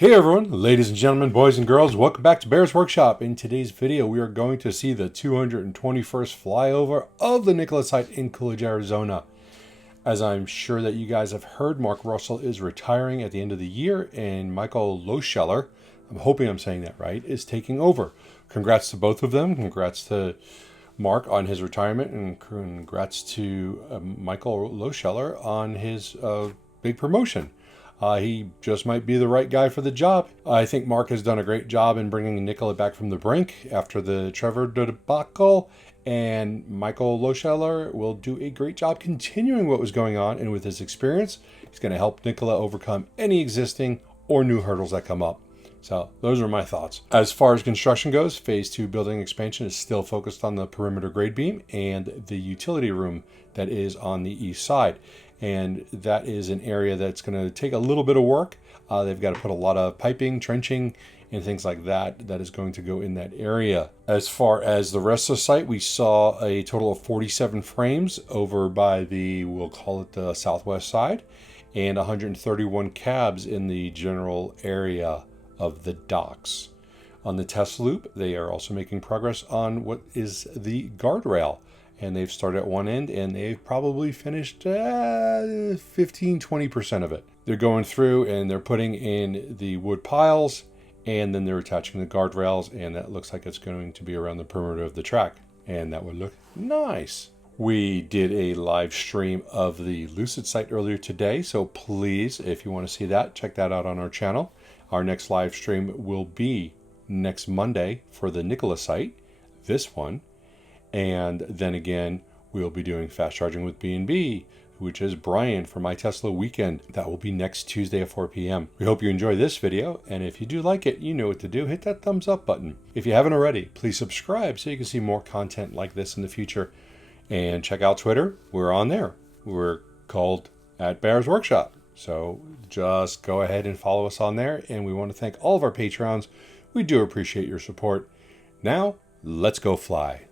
Hey everyone, ladies and gentlemen, boys and girls, welcome back to Bear's Workshop. In today's video, we are going to see the 221st flyover of the Nikola site in Coolidge, Arizona. As I'm sure that you guys have heard, Mark Russell is retiring at the end of the year, and Michael Loscheller, I'm hoping I'm saying that right, is taking over. Congrats to both of them. Congrats to Mark on his retirement, and congrats to Michael Loscheller on his big promotion. He just might be the right guy for the job. I think Mark has done a great job in bringing Nikola back from the brink after the Trevor debacle, and Michael Loscheller will do a great job continuing what was going on, and with his experience, he's going to help Nikola overcome any existing or new hurdles that come up. So those are my thoughts. As far as construction goes, phase 2 building expansion is still focused on the perimeter grade beam and the utility room that is on the east side. And that is an area that's going to take a little bit of work. They've got to put a lot of piping, trenching, and things like that that is going to go in that area. As far as the rest of the site, we saw a total of 47 frames over by the, we'll call it the southwest side, and 131 cabs in the general area of the docks. On the test loop, they are also making progress on what is the guardrail. And they've started at one end and they've probably finished 15-20% of it. They're going through and they're putting in the wood piles, and then they're attaching the guardrails, and that looks like it's going to be around the perimeter of the track, and that would look nice. We did a live stream of the Lucid site earlier today, so please, if you want to see that, check that out on our channel. Our next live stream will be next Monday for the Nikola site, this one. And then again, we'll be doing fast charging with B&B, which is Brian for My Tesla Weekend. That will be next Tuesday at 4 p.m. We hope you enjoy this video, and if you do like it, you know what to do. Hit that thumbs up button. If you haven't already, please subscribe so you can see more content like this in the future. And check out Twitter. We're on there. We're called @Bear's Workshop. So just go ahead and follow us on there. And we want to thank all of our Patreons. We do appreciate your support. Now, let's go fly.